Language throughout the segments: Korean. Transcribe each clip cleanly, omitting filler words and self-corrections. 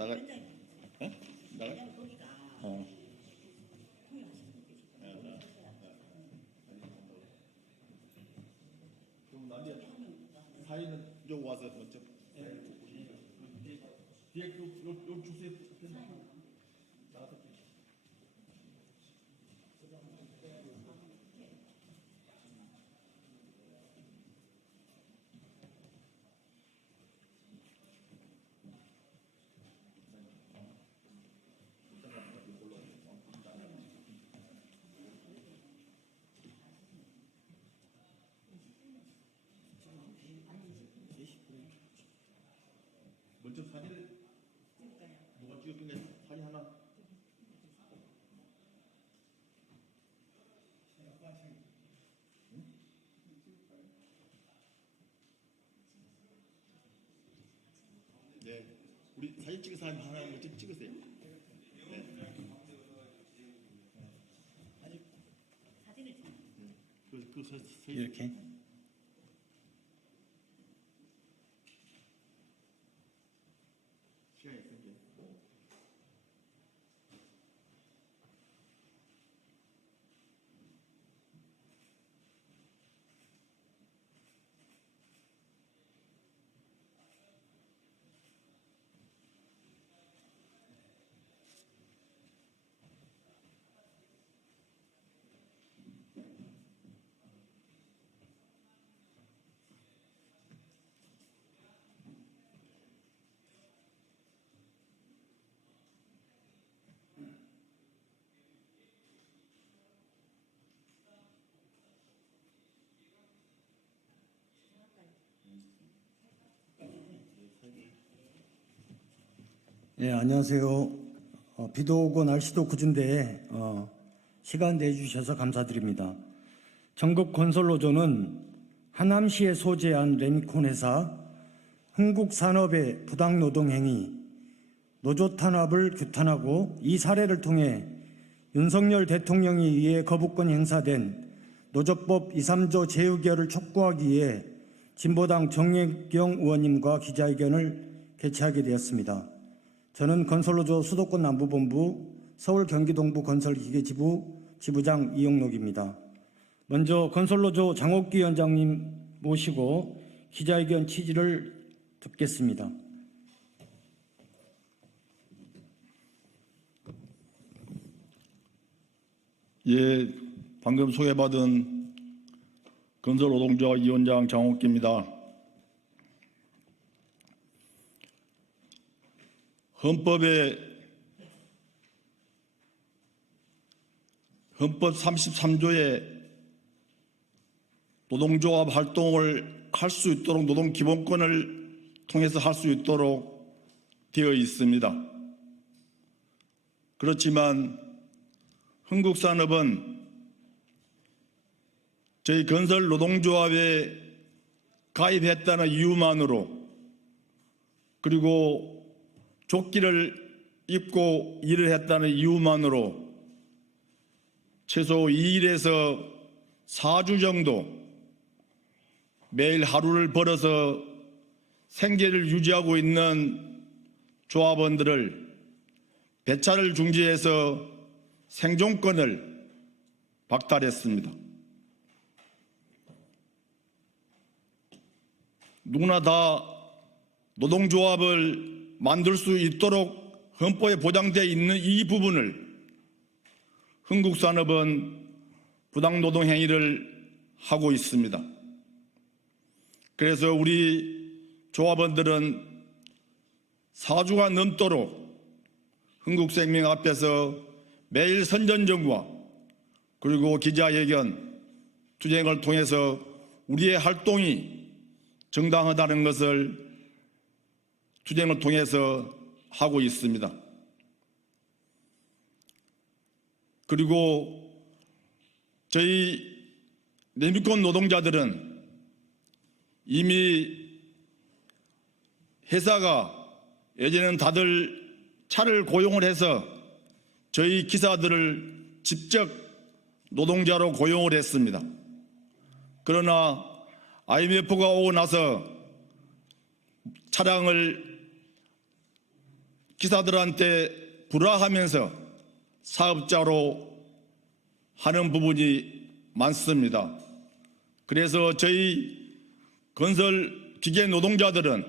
나가. 어? 나가. 그럼 나한테 사인은 요 와서 먼저. 뒤에 요 주소에 나가서. 먼저 사진을 누가 찍었길래 사진 하나. 네, 우리 사진 찍은 사람 하나 먼저 찍으세요. 네. 사진을 찍는 이렇게. 시간이 있으니까. 네, 안녕하세요. 비도 오고 날씨도 궂은데 시간 내주셔서 감사드립니다. 전국건설노조는 하남시에 소재한 레미콘 회사 흥국산업의 부당노동행위, 노조 탄압을 규탄하고 이 사례를 통해 윤석열 대통령에 의해 거부권이 행사된 노조법 2, 3조 재의결을 촉구하기 위해 진보당 정혜경 의원님과 기자회견을 개최하게 되었습니다. 저는 건설노조 수도권 남부본부 서울 경기동부 건설기계지부 지부장 이용록입니다. 먼저 건설노조 장옥기 위원장님 모시고 기자회견 취지를 듣겠습니다. 예, 방금 소개받은 건설노동조합 위원장 장옥기입니다. 헌법 33조에 노동조합 활동을 할 수 있도록 노동 기본권을 통해서 할 수 있도록 되어 있습니다. 그렇지만 흥국산업은 저희 건설 노동조합에 가입했다는 이유만으로 그리고 조끼를 입고 일을 했다는 이유만으로 최소 2일에서 4주 정도 매일 하루를 벌어서 생계를 유지하고 있는 조합원들을 배차를 중지해서 생존권을 박탈했습니다. 누구나 다 노동조합을 만들 수 있도록 헌법에 보장되어 있는 이 부분을 흥국산업은 부당노동 행위를 하고 있습니다. 그래서 우리 조합원들은 4주가 넘도록 흥국생명 앞에서 매일 선전전과 그리고 기자회견, 투쟁을 통해서 우리의 활동이 정당하다는 것을 투쟁을 통해서 하고 있습니다. 그리고 저희 레미콘 노동자들은 이미 회사가 예전에는 다들 차를 고용을 해서 저희 기사들을 직접 노동자로 고용을 했습니다. 그러나 IMF가 오고 나서 차량을 기사들한테 불화하면서 사업자로 하는 부분이 많습니다. 그래서 저희 건설 기계 노동자들은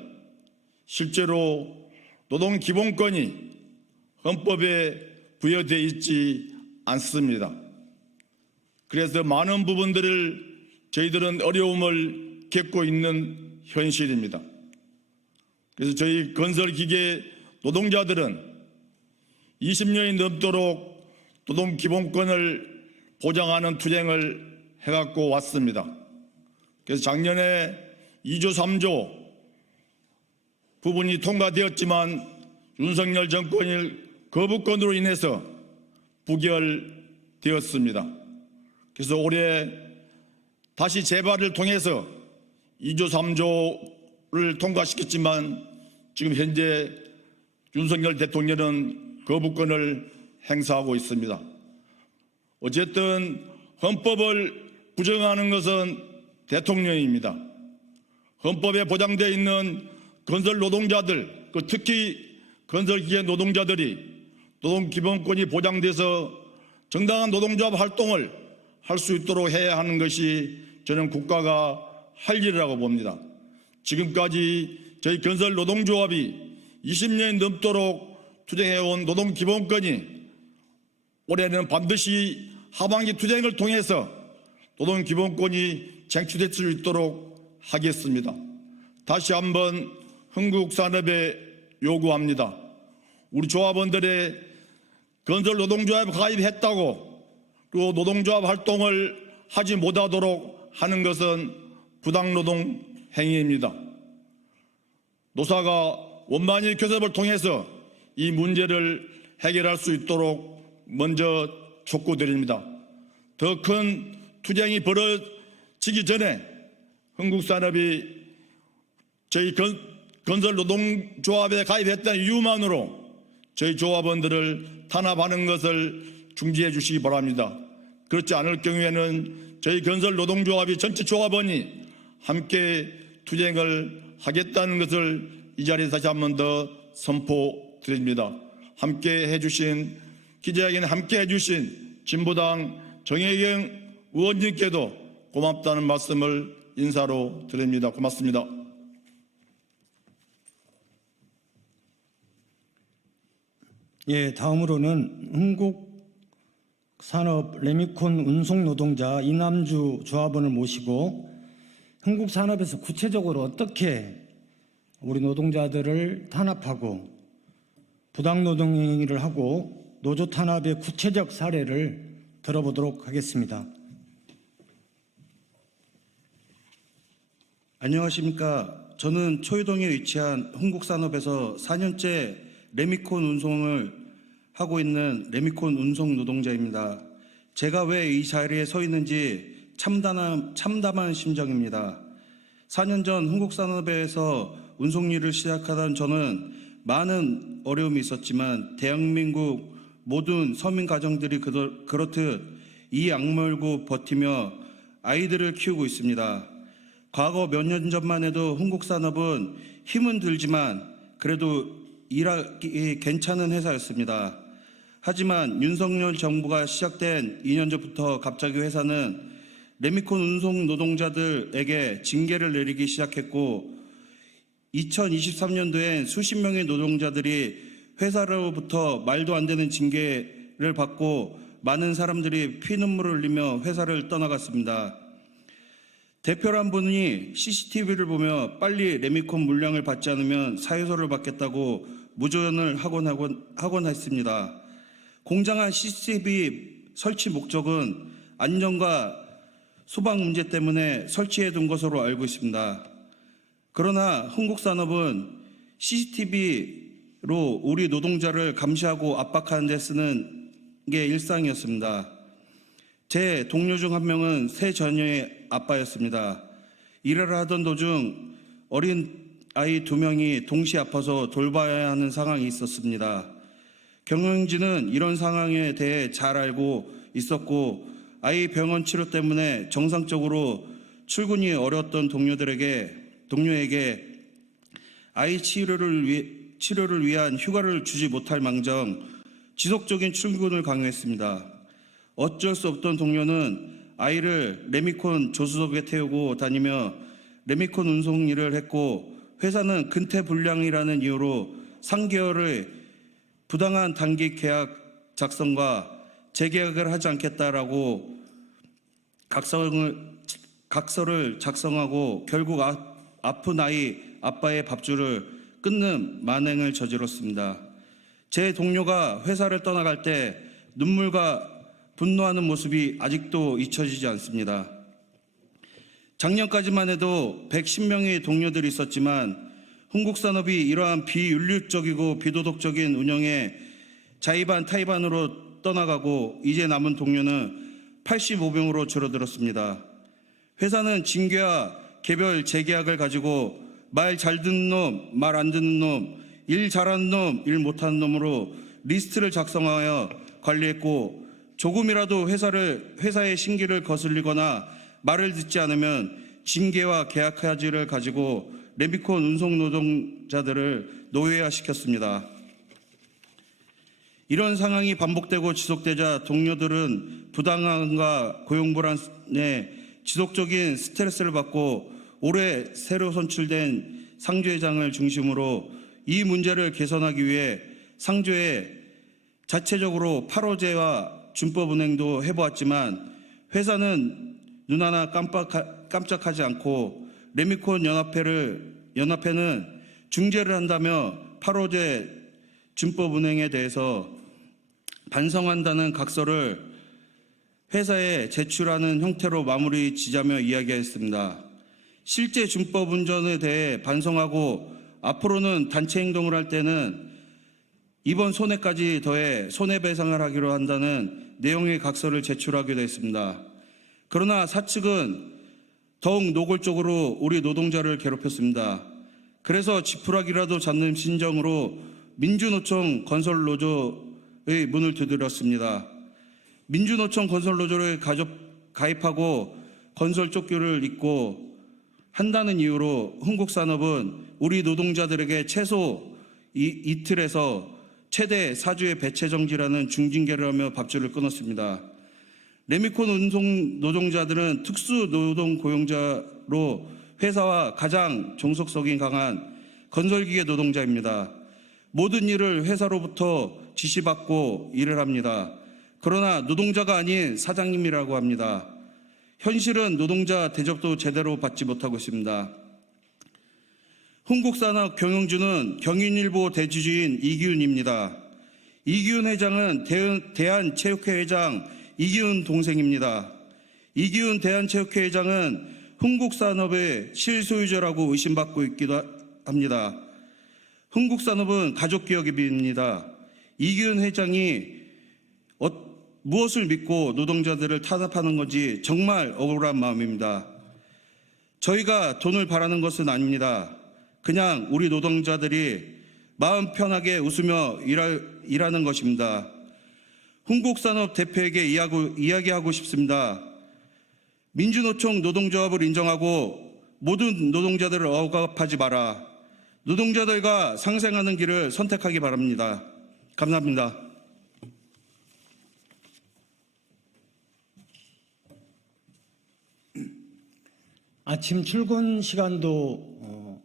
실제로 노동기본권이 헌법에 부여되어 있지 않습니다. 그래서 많은 부분들을 저희들은 어려움을 겪고 있는 현실입니다. 그래서 저희 건설기계 노동자들은 20년이 넘도록 노동기본권을 보장하는 투쟁을 해갖고 왔습니다. 그래서 작년에 2조 3조 부분이 통과되었지만 윤석열 정권의 거부권으로 인해서 부결되었습니다. 그래서 올해 다시 재발을 통해서 2조 3조를 통과시켰지만 지금 현재 윤석열 대통령은 거부권을 행사하고 있습니다. 어쨌든 헌법을 부정하는 것은 대통령입니다. 헌법에 보장되어 있는 건설 노동자들, 특히 건설기계 노동자들이 노동기본권이 보장돼서 정당한 노동조합 활동을 할 수 있도록 해야 하는 것이 저는 국가가 할 일이라고 봅니다. 지금까지 저희 건설 노동조합이 20년이 넘도록 투쟁해온 노동기본권이 올해는 반드시 하반기 투쟁을 통해서 노동기본권이 쟁취될 수 있도록 하겠습니다. 다시 한번 흥국산업에 요구합니다. 우리 조합원들의 건설 노동조합에 가입했다고 또 노동조합 활동을 하지 못하도록 하는 것은 부당노동 행위입니다. 노사가 원만히 교섭을 통해서 이 문제를 해결할 수 있도록 먼저 촉구드립니다. 더 큰 투쟁이 벌어지기 전에 흥국산업이 저희 건설 노동조합에 가입했다는 이유만으로 저희 조합원들을 탄압하는 것을 중지해 주시기 바랍니다. 그렇지 않을 경우에는 저희 건설 노동조합이 전체 조합원이 함께 투쟁을 하겠다는 것을 이 자리에서 다시 한 번 더 선포드립니다. 함께 해주신 기자회견에 함께 해주신 진보당 정혜경 의원님께도 고맙다는 말씀을 인사로 드립니다. 고맙습니다. 예, 다음으로는 흥국산업 레미콘 운송노동자 이남주 조합원을 모시고 흥국산업에서 구체적으로 어떻게 우리 노동자들을 탄압하고 부당노동행위를 하고 노조 탄압의 구체적 사례를 들어보도록 하겠습니다. 안녕하십니까. 저는 초이동에 위치한 흥국산업에서 4년째 레미콘 운송을 하고 있는 레미콘 운송 노동자입니다. 제가 왜 이 자리에 서 있는지 참담한 심정입니다. 4년 전 흥국산업에서 운송 일을 시작하던 저는 많은 어려움이 있었지만 대한민국 모든 서민 가정들이 그렇듯 이 악물고 버티며 아이들을 키우고 있습니다. 과거 몇 년 전만 해도 흥국산업은 힘은 들지만 그래도 일하기 괜찮은 회사였습니다. 하지만 윤석열 정부가 시작된 2년 전부터 갑자기 회사는 레미콘 운송 노동자들에게 징계를 내리기 시작했고 2023년도엔 수십 명의 노동자들이 회사로부터 말도 안 되는 징계를 받고 많은 사람들이 피눈물을 흘리며 회사를 떠나갔습니다. 대표란 분이 CCTV를 보며 빨리 레미콘 물량을 받지 않으면 사유서를 받겠다고 무조연을 하곤 했습니다. 공정한 CCTV 설치 목적은 안전과 소방 문제 때문에 설치해 둔 것으로 알고 있습니다. 그러나 흥국산업은 CCTV로 우리 노동자를 감시하고 압박하는 데 쓰는 게 일상이었습니다. 제 동료 중 한 명은 세 자녀의 아빠였습니다. 일을 하던 도중 어린 아이 2명이 동시에 아파서 돌봐야 하는 상황이 있었습니다. 경영진은 이런 상황에 대해 잘 알고 있었고 아이 병원 치료 때문에 정상적으로 출근이 어려웠던 동료에게 아이 치료를 치료를 위한 휴가를 주지 못할 망정 지속적인 출근을 강요했습니다. 어쩔 수 없던 동료는 아이를 레미콘 조수석에 태우고 다니며 레미콘 운송 일을 했고, 회사는 근태 불량이라는 이유로 3개월의 부당한 단기 계약 작성과 재계약을 하지 않겠다라고 각서를 작성하고 결국 아픈 아빠의 밥줄을 끊는 만행을 저질렀습니다. 제 동료가 회사를 떠나갈 때 눈물과 분노하는 모습이 아직도 잊혀지지 않습니다. 작년까지만 해도 110명의 동료들이 있었지만 흥국산업이 이러한 비윤리적이고 비도덕적인 운영에 자의반 타의반으로 떠나가고 이제 남은 동료는 85명으로 줄어들었습니다. 회사는 징계와 개별 재계약을 가지고 말 잘 듣는 놈, 말 안 듣는 놈, 일 잘하는 놈, 일 못하는 놈으로 리스트를 작성하여 관리했고, 조금이라도 회사의 신기를 거슬리거나 말을 듣지 않으면 징계와 계약하지를 가지고 레미콘 운송 노동자들을 노예화시켰습니다. 이런 상황이 반복되고 지속되자 동료들은 부당함과 고용불안에 지속적인 스트레스를 받고 올해 새로 선출된 상조회장을 중심으로 이 문제를 개선하기 위해 상조에 자체적으로 8호제와 준법은행도 해보았지만 회사는 눈 하나 깜짝하지 않고 레미콘 연합회는 중재를 한다며 8호제 준법은행에 대해서 반성한다는 각서를 회사에 제출하는 형태로 마무리 지자며 이야기했습니다. 실제 준법 운전에 대해 반성하고 앞으로는 단체 행동을 할 때는 이번 손해까지 더해 손해배상을 하기로 한다는 내용의 각서를 제출하기도 했습니다. 그러나 사측은 더욱 노골적으로 우리 노동자를 괴롭혔습니다. 그래서 지푸라기라도 잡는 심정으로 민주노총 건설노조의 문을 두드렸습니다. 민주노총 건설노조를 가입하고 건설조끼를 입고 한다는 이유로 흥국산업은 우리 노동자들에게 최소 이틀에서 최대 4주의 배체 정지라는 중징계를 하며 밥줄을 끊었습니다. 레미콘 운송 노동자들은 특수 노동 고용자로 회사와 가장 종속성이 강한 건설기계 노동자입니다. 모든 일을 회사로부터 지시받고 일을 합니다. 그러나 노동자가 아닌 사장님이라고 합니다. 현실은 노동자 대접도 제대로 받지 못하고 있습니다. 흥국산업 경영주는 경인일보 대주주인 이기훈입니다. 이기훈 회장은 대한체육회 회장 이기훈 동생입니다. 이기훈 대한체육회 회장은 흥국산업의 실소유자라고 의심받고 있기도 합니다. 흥국산업은 가족기업입니다. 이기훈 회장이 무엇을 믿고 노동자들을 탄압하는 건지 정말 억울한 마음입니다. 저희가 돈을 바라는 것은 아닙니다. 그냥 우리 노동자들이 마음 편하게 웃으며 일하는 것입니다. 흥국산업 대표에게 이야기하고 싶습니다. 민주노총 노동조합을 인정하고 모든 노동자들을 억압하지 마라. 노동자들과 상생하는 길을 선택하기 바랍니다. 감사합니다. 아침 출근 시간도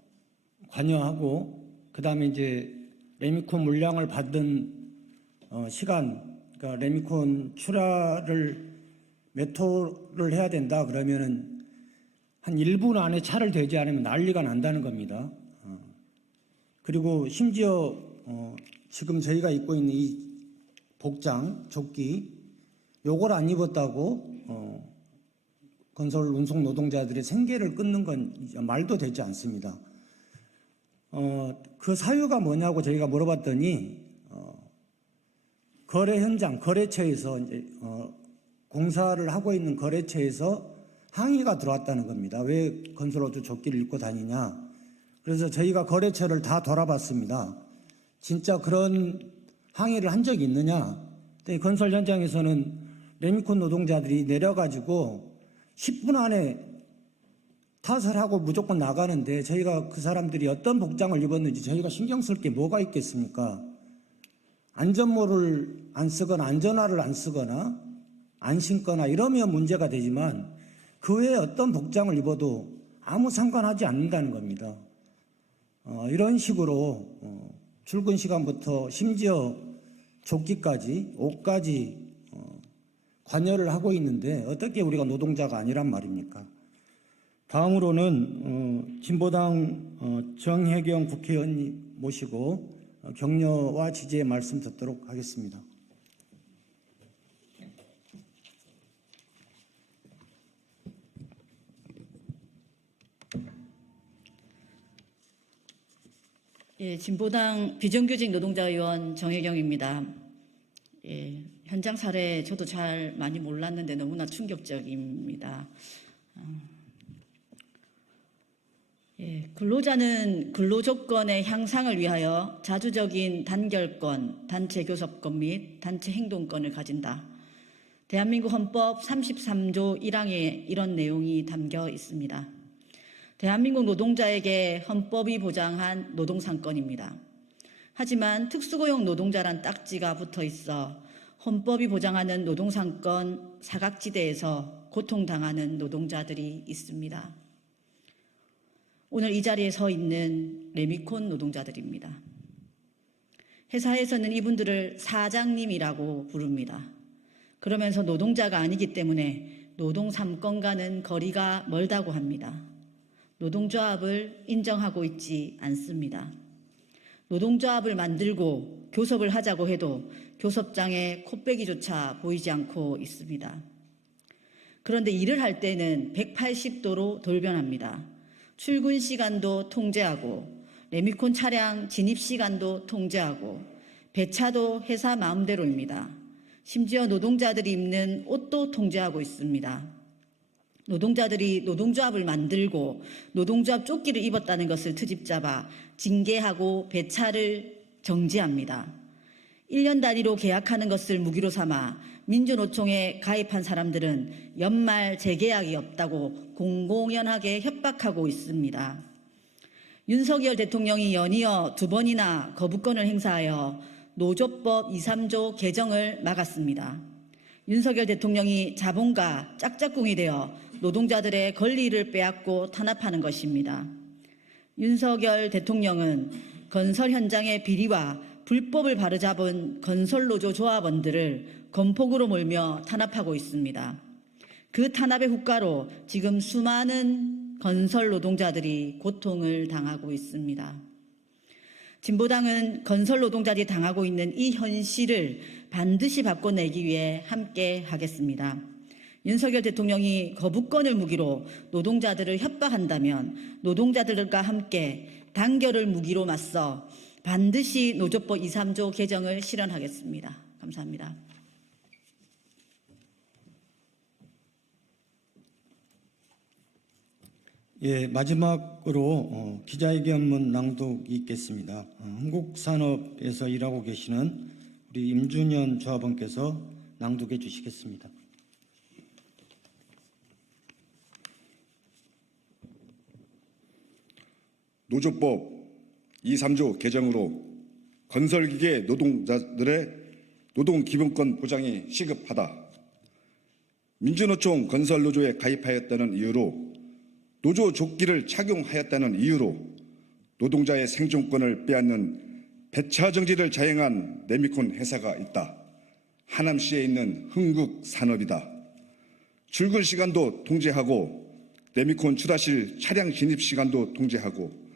관여하고, 그다음에 이제 레미콘 물량을 받은 시간, 그러니까 레미콘 출하를 몇 호를 해야 된다 그러면은 한 1분 안에 차를 대지 않으면 난리가 난다는 겁니다. 그리고 심지어 지금 저희가 입고 있는 이 복장, 조끼, 요걸 안 입었다고 건설 운송 노동자들의 생계를 끊는 건 말도 되지 않습니다. 그 사유가 뭐냐고 저희가 물어봤더니 거래 현장, 거래처에서 이제 공사를 하고 있는 거래처에서 항의가 들어왔다는 겁니다. 왜 건설업주 조끼를 입고 다니냐? 그래서 저희가 거래처를 다 돌아봤습니다. 진짜 그런 항의를 한 적이 있느냐? 건설 현장에서는 레미콘 노동자들이 내려가지고 10분 안에 탓을 하고 무조건 나가는데 저희가 그 사람들이 어떤 복장을 입었는지 저희가 신경 쓸 게 뭐가 있겠습니까? 안전모를 안 쓰거나 안전화를 안 쓰거나 안 신거나 이러면 문제가 되지만 그 외에 어떤 복장을 입어도 아무 상관하지 않는다는 겁니다. 이런 식으로 출근 시간부터 심지어 조끼까지 옷까지 관여를 하고 있는데 어떻게 우리가 노동자가 아니란 말입니까? 다음으로는 진보당 정혜경 국회의원님 모시고 격려와 지지의 말씀 듣도록 하겠습니다. 예, 진보당 비정규직 노동자 의원 정혜경입니다. 예, 현장 사례 저도 잘 많이 몰랐는데 너무나 충격적입니다. 예, 근로자는 근로조건의 향상을 위하여 자주적인 단결권, 단체 교섭권 및 단체 행동권을 가진다. 대한민국 헌법 33조 1항에 이런 내용이 담겨 있습니다. 대한민국 노동자에게 헌법이 보장한 노동상권입니다. 하지만 특수고용 노동자란 딱지가 붙어 있어 헌법이 보장하는 노동상권 사각지대에서 고통당하는 노동자들이 있습니다. 오늘 이 자리에 서 있는 레미콘 노동자들입니다. 회사에서는 이분들을 사장님이라고 부릅니다. 그러면서 노동자가 아니기 때문에 노동 3권과는 거리가 멀다고 합니다. 노동조합을 인정하고 있지 않습니다. 노동조합을 만들고 교섭을 하자고 해도 교섭장에 코빼기조차 보이지 않고 있습니다. 그런데 일을 할 때는 180도로 돌변합니다. 출근 시간도 통제하고 레미콘 차량 진입 시간도 통제하고 배차도 회사 마음대로입니다. 심지어 노동자들이 입는 옷도 통제하고 있습니다. 노동자들이 노동조합을 만들고 노동조합 조끼를 입었다는 것을 트집잡아 징계하고 배차를 정지합니다. 1년 단위로 계약하는 것을 무기로 삼아 민주노총에 가입한 사람들은 연말 재계약이 없다고 공공연하게 협박하고 있습니다. 윤석열 대통령이 연이어 2번이나 거부권을 행사하여 노조법 2, 3조 개정을 막았습니다. 윤석열 대통령이 자본가 짝짝꿍이 되어 노동자들의 권리를 빼앗고 탄압하는 것입니다. 윤석열 대통령은 건설 현장의 비리와 불법을 바로잡은 건설노조 조합원들을 건폭으로 몰며 탄압하고 있습니다. 그 탄압의 후과로 지금 수많은 건설 노동자들이 고통을 당하고 있습니다. 진보당은 건설 노동자들이 당하고 있는 이 현실을 반드시 바꿔내기 위해 함께 하겠습니다. 윤석열 대통령이 거부권을 무기로 노동자들을 협박한다면 노동자들과 함께 단결을 무기로 맞서 반드시 노조법 2, 3조 개정을 실현하겠습니다. 감사합니다. 예, 마지막으로 기자회견문 낭독이 있겠습니다. 흥국산업에서 일하고 계시는 우리 임준현 조합원께서 낭독해 주시겠습니다. 노조법 2, 3조 개정으로 건설기계 노동자들의 노동기본권 보장이 시급하다. 민주노총 건설노조에 가입하였다는 이유로 노조 조끼를 착용하였다는 이유로 노동자의 생존권을 빼앗는 배차정지를 자행한 레미콘 회사가 있다. 하남시에 있는 흥국산업이다. 출근 시간도 통제하고 레미콘 추다실 차량 진입 시간도 통제하고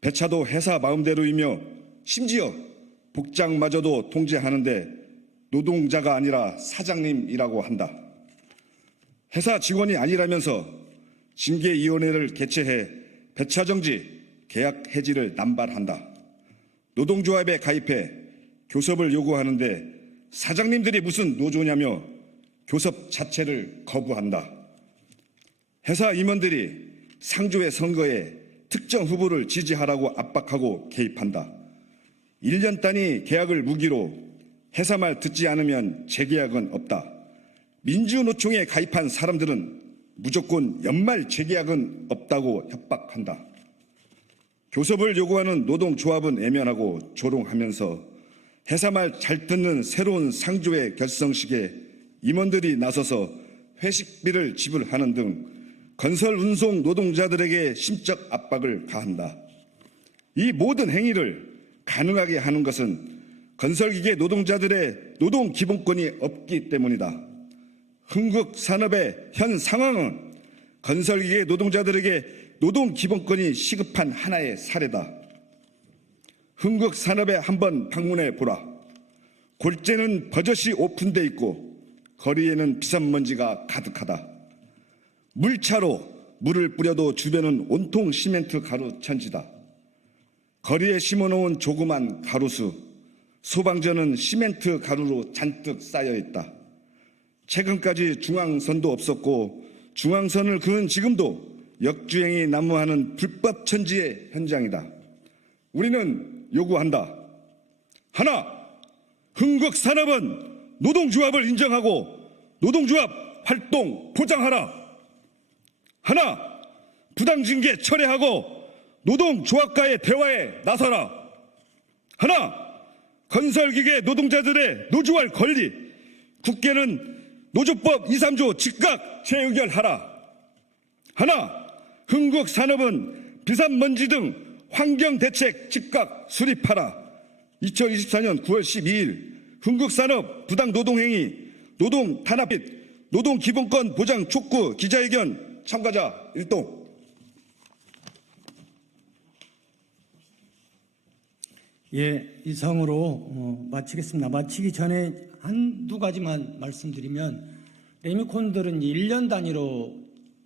배차도 회사 마음대로이며 심지어 복장마저도 통제하는데 노동자가 아니라 사장님이라고 한다. 회사 직원이 아니라면서 징계위원회를 개최해 배차정지, 계약 해지를 남발한다. 노동조합에 가입해 교섭을 요구하는데 사장님들이 무슨 노조냐며 교섭 자체를 거부한다. 회사 임원들이 상조의 선거에 특정 후보를 지지하라고 압박하고 개입한다. 1년 단위 계약을 무기로 회사 말 듣지 않으면 재계약은 없다. 민주노총에 가입한 사람들은 무조건 연말 재계약은 없다고 협박한다. 교섭을 요구하는 노동조합은 애면하고 조롱하면서 회사 말 잘 듣는 새로운 상조의 결성식에 임원들이 나서서 회식비를 지불하는 등 건설 운송 노동자들에게 심적 압박을 가한다. 이 모든 행위를 가능하게 하는 것은 건설기계 노동자들의 노동 기본권이 없기 때문이다. 흥국산업의 현 상황은 건설기계 노동자들에게 노동 기본권이 시급한 하나의 사례다. 흥국산업에 한번 방문해 보라. 골재는 버젓이 오픈돼 있고 거리에는 비산먼지가 가득하다. 물차로 물을 뿌려도 주변은 온통 시멘트 가루 천지다. 거리에 심어놓은 조그만 가로수, 소방전은 시멘트 가루로 잔뜩 쌓여 있다. 최근까지 중앙선도 없었고 중앙선을 그은 지금도 역주행이 난무하는 불법 천지의 현장이다. 우리는 요구한다. 하나, 흥국산업은 노동조합을 인정하고 노동조합 활동 보장하라. 하나, 부당징계 철회하고 노동조합과의 대화에 나서라. 하나, 건설기계 노동자들의 노조할 권리, 국회는 노조법 2, 3조 즉각 재의결하라. 하나, 흥국산업은 비산먼지 등 환경대책 즉각 수립하라. 2024년 9월 12일 흥국산업 부당노동행위, 노동 탄압 및 노동기본권 보장 촉구 기자회견 참가자 일동. 예, 이상으로 마치겠습니다. 마치기 전에 한두 가지만 말씀드리면 레미콘들은 1년 단위로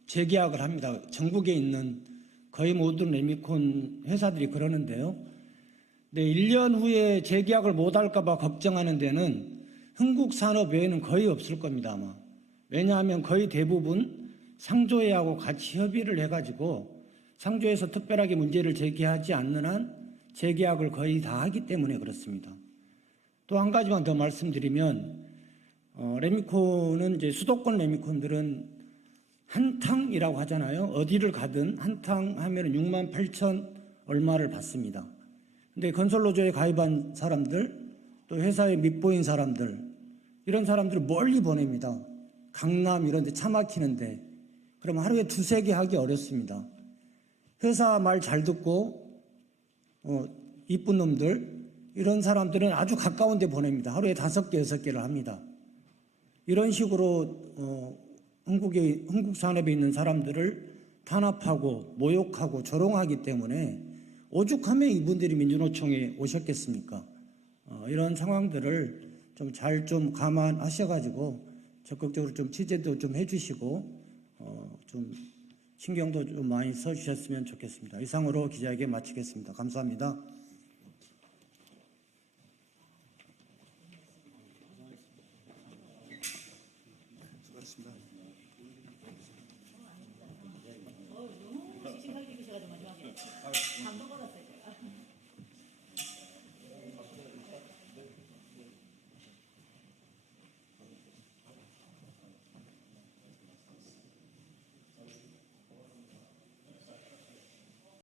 재계약을 합니다. 전국에 있는 거의 모든 레미콘 회사들이 그러는데요. 네, 1년 후에 재계약을 못할까 봐 걱정하는 데는 흥국산업 외에는 거의 없을 겁니다, 아마. 왜냐하면 거의 대부분 상조회하고 같이 협의를 해가지고 상조에서 특별하게 문제를 제기하지 않는 한 재계약을 거의 다 하기 때문에 그렇습니다. 또 한 가지만 더 말씀드리면 레미콘은 이제 수도권 레미콘들은 한탕이라고 하잖아요. 어디를 가든 한탕 하면 6만 8천 얼마를 받습니다. 근데 건설노조에 가입한 사람들, 또 회사에 밑보인 사람들, 이런 사람들을 멀리 보냅니다. 강남 이런 데 차 막히는데. 그러면 하루에 2-3개 하기 어렵습니다. 회사 말 잘 듣고 이쁜 놈들, 이런 사람들은 아주 가까운 데 보냅니다. 하루에 5개, 6개를 합니다. 이런 식으로 흥국산업에 있는 사람들을 탄압하고 모욕하고 조롱하기 때문에 오죽하면 이분들이 민주노총에 오셨겠습니까? 이런 상황들을 좀 잘 좀 감안하셔가지고 적극적으로 좀 취재도 좀 해주시고 좀 신경도 좀 많이 써주셨으면 좋겠습니다. 이상으로 기자회견 마치겠습니다. 감사합니다.